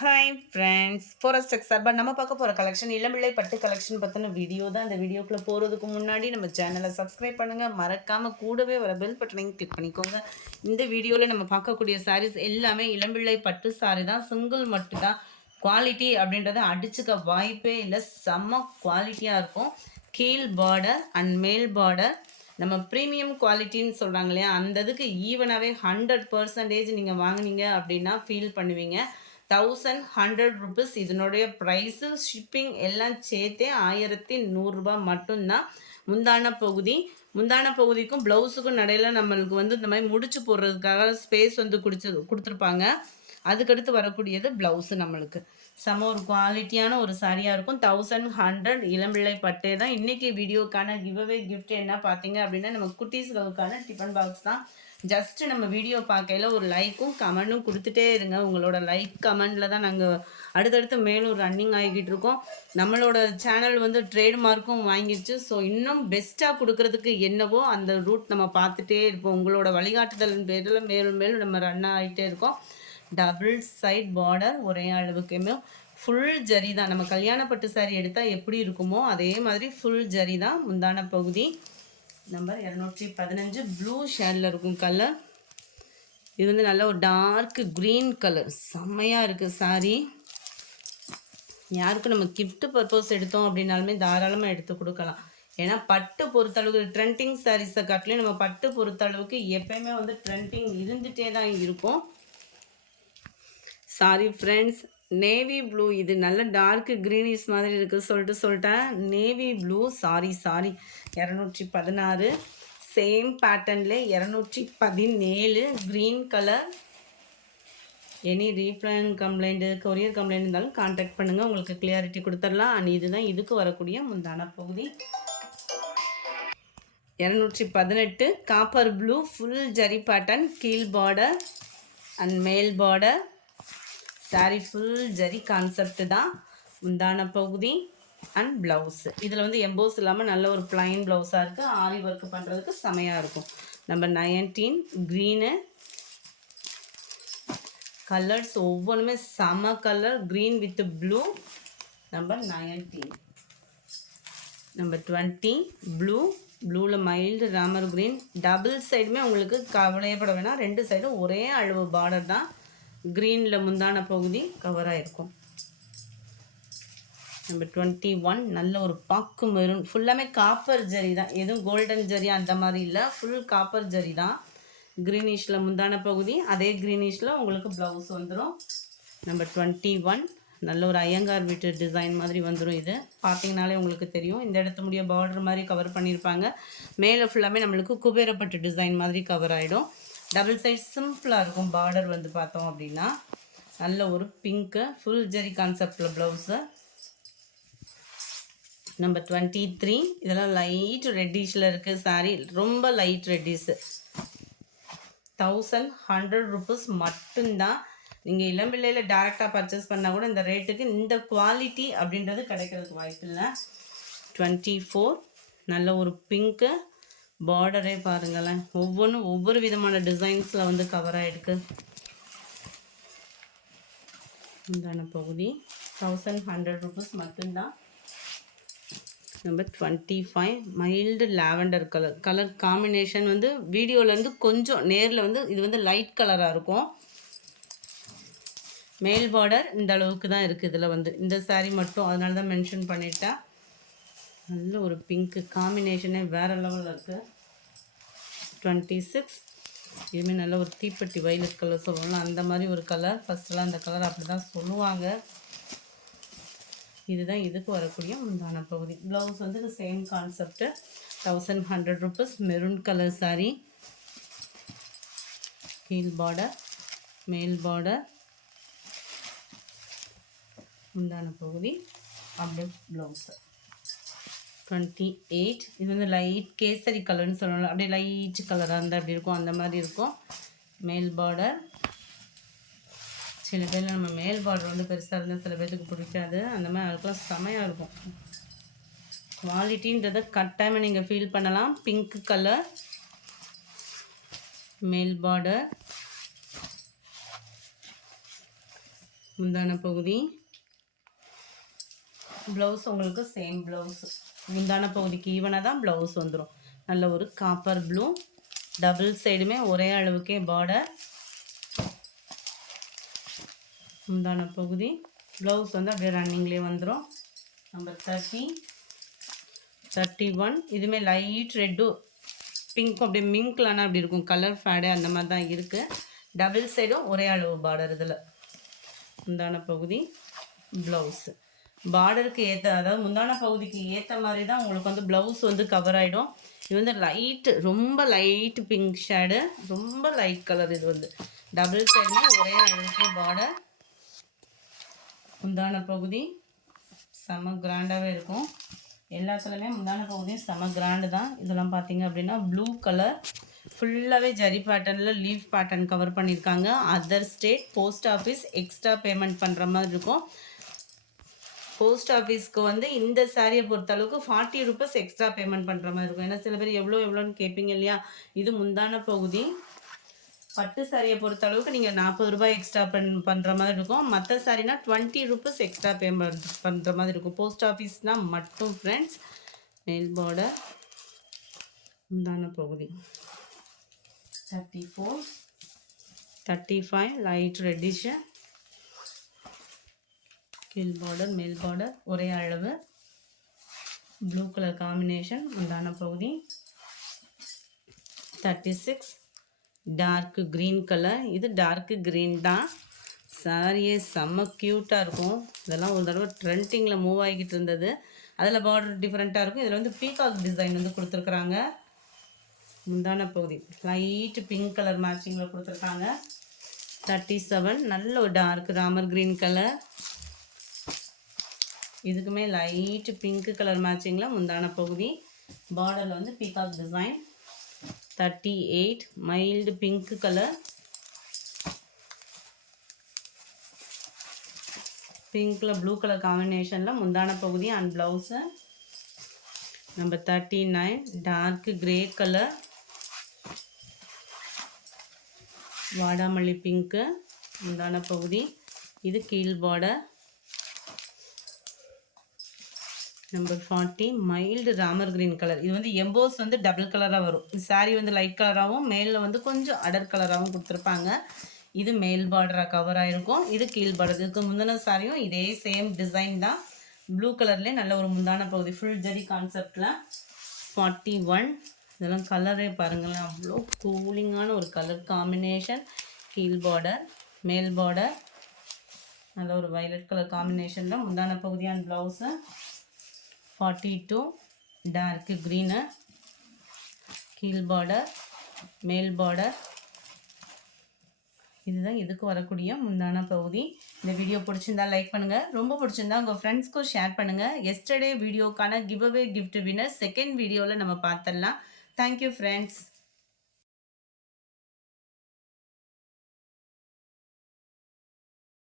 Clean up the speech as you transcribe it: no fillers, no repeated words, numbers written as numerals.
Hi friends, forest சார்பாக நம்ம பார்க்க போகிற கலெக்ஷன் இளம்பிள்ளை பட்டு கலெக்ஷன் பற்றின வீடியோ தான். இந்த வீடியோக்குள்ளே போகிறதுக்கு முன்னாடி நம்ம சேனலை சப்ஸ்கிரைப் பண்ணுங்கள், மறக்காமல் கூடவே வர பெல் பட்டனையும் கிளிக் பண்ணிக்கோங்க. இந்த வீடியோவில் நம்ம பார்க்கக்கூடிய சாரீஸ் எல்லாமே இளம்பிள்ளை பட்டு சாரி தான், சிங்கிள் மட்டும் தான். குவாலிட்டி அப்படின்றத அடிச்சுக்க வாய்ப்பே இல்லை, செம்ம குவாலிட்டியாக இருக்கும். கீழ் பார்டர் அண்ட் மேல் பார்டர் நம்ம ப்ரீமியம் குவாலிட்டின்னு சொல்கிறாங்க இல்லையா, அந்த இதுக்கு ஈவனாகவே 100% நீங்கள் வாங்கினீங்க அப்படின்னா ஃபீல் பண்ணுவீங்க. 1100 rupees இதனுடைய ப்ரைஸு, ஷிப்பிங் எல்லாம் சேர்த்தே 1100 மட்டும்தான். முந்தான பகுதிக்கும் ப்ளவுஸுக்கும் நடையில் நம்மளுக்கு இந்த மாதிரி முடிச்சு போடுறதுக்காக ஸ்பேஸ் கொடுத்துருப்பாங்க. அதுக்கடுத்து வரக்கூடியது ப்ளவுஸு. நம்மளுக்கு செம ஒரு குவாலிட்டியான ஒரு சாரியாக இருக்கும். 1100 இளம்பிள்ளை பட்டே தான். இன்றைக்கி வீடியோக்கான கிஃப்ட் என்ன பார்த்தீங்க அப்படின்னா, நம்ம குட்டீஸ்களுக்கான டிஃபன் பாக்ஸ் தான். ஜஸ்ட்டு நம்ம வீடியோ பார்க்கையில் ஒரு லைக்கும் கமெண்ட்டும் கொடுத்துட்டே இருங்க. உங்களோட லைக் கமெண்டில் தான் நாங்கள் அடுத்தடுத்து மேலும் ரன்னிங் ஆகிக்கிட்டு இருக்கோம். நம்மளோட சேனல் ட்ரேட்மார்க்கும் வாங்கிடுச்சு. ஸோ இன்னும் பெஸ்ட்டாக கொடுக்கறதுக்கு என்னவோ அந்த ரூட் நம்ம பார்த்துட்டே இருப்போம். உங்களோட வழிகாட்டுதலின் பேரில் மேலும் மேலும் நம்ம ரன் ஆகிட்டே இருக்கோம். டபுள் சைட் பார்டர் ஒரே அளவுக்குமே ஃபுல் ஜரி தான். நம்ம கல்யாணப்பட்டு சாரி எடுத்தால் எப்படி இருக்குமோ அதே மாதிரி ஃபுல் ஜரி தான். முந்தான பகுதி நம்பர் 215 ப்ளூ ஷேடில் இருக்கும் கலர். இது நல்ல ஒரு டார்க் க்ரீன் கலர், செம்மையாக இருக்குது சாரி. யாருக்கும் நம்ம கிஃப்ட் பர்பஸ் எடுத்தோம் அப்படின்னாலுமே தாராளமாக எடுத்து கொடுக்கலாம். ஏன்னா பட்டு பொறுத்தளவுக்கு ட்ரெண்டிங் சாரீஸை காட்டிலையும் நம்ம பட்டு பொறுத்தளவுக்கு எப்பயுமே ட்ரெண்டிங் இருந்துகிட்டே தான் இருக்கும். சாரி ஃப்ரெண்ட்ஸ், நேவி ப்ளூ, இது நல்ல டார்க் க்ரீனிஷ் மாதிரி இருக்குது சொல்லிட்டேன். Navy blue sorry 216. சேம் பேட்டர்னில் 217 green colour. Any refund complaint, courier complaint இருந்தாலும் கான்டாக்ட் பண்ணுங்கள், உங்களுக்கு கிளியாரிட்டி கொடுத்துடலாம். அண்ட் இதுதான் இதுக்கு வரக்கூடிய முந்தான பகுதி. 218 copper blue full zari pattern, கீழ் பார்டர் அண்ட் மேல் border. Sorry full zari concept தான். முந்தான பகுதி அண்ட் ப்ளவுஸு. இதில் எம்போஸ் இல்லாமல் நல்ல ஒரு பிளைன் ப்ளவுஸாக இருக்குது. ஆரி ஒர்க் பண்ணுறதுக்கு செமையாக இருக்கும். Number 19 green. கலர்ஸ் ஒவ்வொன்றுமே செம colour, green with blue. Number 19. Number 20 ப்ளூவில் மைல்டு ராமர் க்ரீன். டபுள் சைடுமே உங்களுக்கு கவலையப்பட வேணாம், ரெண்டு சைடும் ஒரே அளவு பார்டர் தான். க்ரீனில் முந்தான பகுதி கவராக இருக்கும். நம்பர் 21 நல்ல ஒரு பாக்கு மெரூன், ஃபுல்லாமே காப்பர் ஜரி தான், எதுவும் கோல்டன் ஜரி அந்த மாதிரி இல்லை, ஃபுல் காப்பர் ஜரி தான். க்ரீனிஷில் முந்தான பகுதி, அதே க்ரீனிஷில் உங்களுக்கு ப்ளவுஸ் வந்துடும். நம்பர் 21 நல்ல ஒரு ஐயங்கார் வீட்டு டிசைன் மாதிரி வந்துடும். இது பார்த்தீங்கனாலே உங்களுக்கு தெரியும். இந்த இடத்து முடிய பார்டர் மாதிரி கவர் பண்ணியிருப்பாங்க. மேலே ஃபுல்லாமே நம்மளுக்கு குபேரப்பட்டு டிசைன் மாதிரி கவர் ஆகிடும். டபுள் சைட் சிம்பிளாக இருக்கும். பார்டர் பார்த்தோம் அப்படின்னா நல்ல ஒரு பிங்க்கு ஃபுல் ஜெரி கான்செப்டில் ப்ளவுஸு. நம்பர் 23 இதெல்லாம் லைட் ரெட்டிஷில் இருக்குது சாரீ, ரொம்ப லைட் ரெட்டிஷு. 1100 rupees மட்டும்தான். நீங்கள் இளம்பிள்ளையில் டேரெக்டாக பர்ச்சேஸ் பண்ணால் கூட இந்த ரேட்டுக்கு இந்த குவாலிட்டி அப்படின்றது கிடைக்கிறதுக்கு வாய்ப்பு இல்லை. 24 நல்ல ஒரு பிங்க்கு பார்டரே பாருங்களேன், ஒவ்வொன்றும் ஒவ்வொரு விதமான டிசைன்ஸில் கவர் ஆகிருக்கு. இந்தான பகுதி 1100 rupees மட்டும்தான். Number 25 mild lavender colour combination வீடியோலேருந்து கொஞ்சம் நேரில் இது லைட் கலராக இருக்கும். மேல் பார்டர் இந்த அளவுக்கு தான் இருக்குது. இதில் இந்த சாரீ மட்டும், அதனால தான் மென்ஷன் பண்ணிட்டேன். நல்ல ஒரு பிங்க்கு காம்பினேஷனே வேறு லெவலில் இருக்குது. 26 இதுவுமே நல்ல ஒரு தீப்பெட்டி வயலட் கலர் சொல்லுவாங்க, அந்த மாதிரி ஒரு கலர். ஃபஸ்ட்டெலாம் அந்த கலர் அப்படி தான் சொல்லுவாங்க. இதுதான் இதுக்கு வரக்கூடிய முந்தான பகுதி. Blouse same concept. 1100 rupees maroon colour sari. கீழ் பார்டர், மேல் பார்டர், முந்தான பகுதி, அப்படியே ப்ளவுஸு. 28 இது லைட் கேசரி கலர்னு சொல்லலாம், அப்படியே லைட் கலராக இருந்தால் அப்படி இருக்கும், அந்த மாதிரி இருக்கும். மேல் பார்டர். சில பேர் நம்ம மேல் பார்டர் பெருசாக இருந்தால் சில பேருக்கு பிடிக்காது, அந்த மாதிரி அதுக்கெல்லாம் செமையாக இருக்கும். குவாலிட்டின்றதை கட்டாயமாக நீங்கள் ஃபீல் பண்ணலாம். பிங்க் கலர் மேல் பார்டர், முந்தான பகுதி. ப்ளவுஸ் உங்களுக்கு சேம் ப்ளவுஸ். முந்தான பகுதிக்கு ஈவனாக தான் ப்ளவுஸ் வந்துடும். நல்ல ஒரு காப்பர் ப்ளூ, டபுள் சைடுமே ஒரே அளவுக்கே பார்டர். முந்தான பகுதி. ப்ளவுஸ் வந்து அப்படியே ரன்னிங்லேயே வந்துடும். நம்பர் 30, 31. இதுவுமே லைட் ரெட்டு பிங்க்கும் அப்படியே மிங்க்லானா அப்படி இருக்கும். கலர் ஃபேடு அந்த மாதிரி தான் இருக்குது. டபுள் சைடும் ஒரே அளவு பார்டர். இதில் முந்தான பகுதி, ப்ளவுஸு. பார்டருக்கு ஏற்ற, அதாவது முந்தான பகுதிக்கு ஏற்ற மாதிரி தான் உங்களுக்கு வந்து ப்ளவுஸ் வந்து கவர் ஆகிடும். இது வந்து லைட்டு, ரொம்ப லைட்டு பிங்க் ஷேடு, ரொம்ப லைட் கலர். இது வந்து டபுள் சைடுமே ஒரே அளவுக்கு பார்டர். முந்தான பகுதி செம கிராண்டாகவே இருக்கும். எல்லாத்துலேயுமே முந்தான பகுதியும் செம கிராண்டு தான். இதெல்லாம் பார்த்தீங்க அப்படின்னா ப்ளூ கலர், ஃபுல்லாகவே ஜரி பேட்டர்னில் லீஃப் பேட்டர்ன் கவர் பண்ணியிருக்காங்க. Other state, post office extra payment பண்ணுற மாதிரி இருக்கும். போஸ்ட் ஆஃபீஸ்க்கு வந்து இந்த சாரியை பொறுத்தளவுக்கு 40 ரூபீஸ் எக்ஸ்ட்ரா பேமெண்ட் பண்ணுற மாதிரி இருக்கும். ஏன்னா சில பேர் எவ்வளோன்னு கேட்பீங்க இல்லையா. இது முந்தான பகுதி. பட்டு சாரியை பொறுத்த அளவுக்கு நீங்கள் 40 ரூபாய் எக்ஸ்ட்ரா பண்ணுற மாதிரி இருக்கும். மற்ற சாரினா 20 ரூபீஸ் எக்ஸ்ட்ரா பேமெண்ட் பண்ணுற மாதிரி இருக்கும். போஸ்ட் ஆஃபீஸ்னால் மட்டும் ஃப்ரெண்ட்ஸ். மேல் பார்டர், முந்தான பகுதி 34, 35 லைட் ரெட்டிஷு. கீழ் பார்டர், மேல் பார்டர் ஒரே அளவு, ப்ளூ கலர் காம்பினேஷன். முந்தான பகுதி 36, டார்க் க்ரீன் கலர். இது டார்க் க்ரீன் தான். சாரியே செம்ம க்யூட்டாக இருக்கும். இதெல்லாம் ஒரு தடவை ட்ரெண்டிங்கில் மூவ் ஆகிக்கிட்டு இருந்தது. அதில் பார்டர் டிஃப்ரெண்ட்டாக இருக்கும். இதில் வந்து பீகாக் டிசைன் வந்து கொடுத்துருக்குறாங்க. முந்தான பகுதி லைட் பிங்க் கலர் மேட்சிங்கில் கொடுத்துருக்காங்க. 37 நல்ல ஒரு டார்க் ராமர் க்ரீன் கலர். இதுக்குமே லைட் பிங்க் கலர் மேட்சிங்கில் முந்தான பகுதி. பார்டரில் வந்து peacock design. 38 mild pink colour. பிங்க்கில் ப்ளூ கலர் காம்பினேஷனில் முந்தான பகுதி and blouse. Number 39 dark grey colour, வாடாமல்லி பிங்க்கு. முந்தான பகுதி. இது கீழ் border. Number 40 mild Ramar green colour. இது வந்து எம்போஸ் வந்து டபுள் கலராக வரும். சாரீ வந்து லைட் கலராகவும் மேலில் வந்து கொஞ்சம் அடர் கலராகவும் கொடுத்துருப்பாங்க. இது மேல் பார்டராக கவர் ஆகிருக்கும். இது கீழ் பார்டர். இதுக்கு முந்தின சாரியும் இதே சேம் டிசைன் தான். ப்ளூ கலர்லேயே நல்ல ஒரு முந்தான பகுதி ஃபுல் ஜரி கான்செப்டில். 41 இதெல்லாம் கலரே பாருங்களேன், அவ்வளோ கூலிங்கான ஒரு கலர் காம்பினேஷன். கீழ் பார்டர், மேல் பார்டர் நல்ல ஒரு வயலட் கலர் காம்பினேஷனில் முந்தான பகுதி அண்ட் ப்ளவுஸு. 42 டார்க் க்ரீனு, கீழ் பார்டர், மேல் பார்டர். இதுதான் இதுக்கு வரக்கூடிய முந்தான பகுதி. இந்த வீடியோ பிடிச்சிருந்தா லைக் பண்ணுங்கள். ரொம்ப பிடிச்சிருந்தா உங்கள் ஃப்ரெண்ட்ஸ்க்கும் ஷேர் பண்ணுங்கள். எஸ்டர்டே வீடியோக்கான கிவ் அவே கிஃப்ட் வினர் செகண்ட் வீடியோவில் நம்ம பார்த்துடலாம். Thank you friends.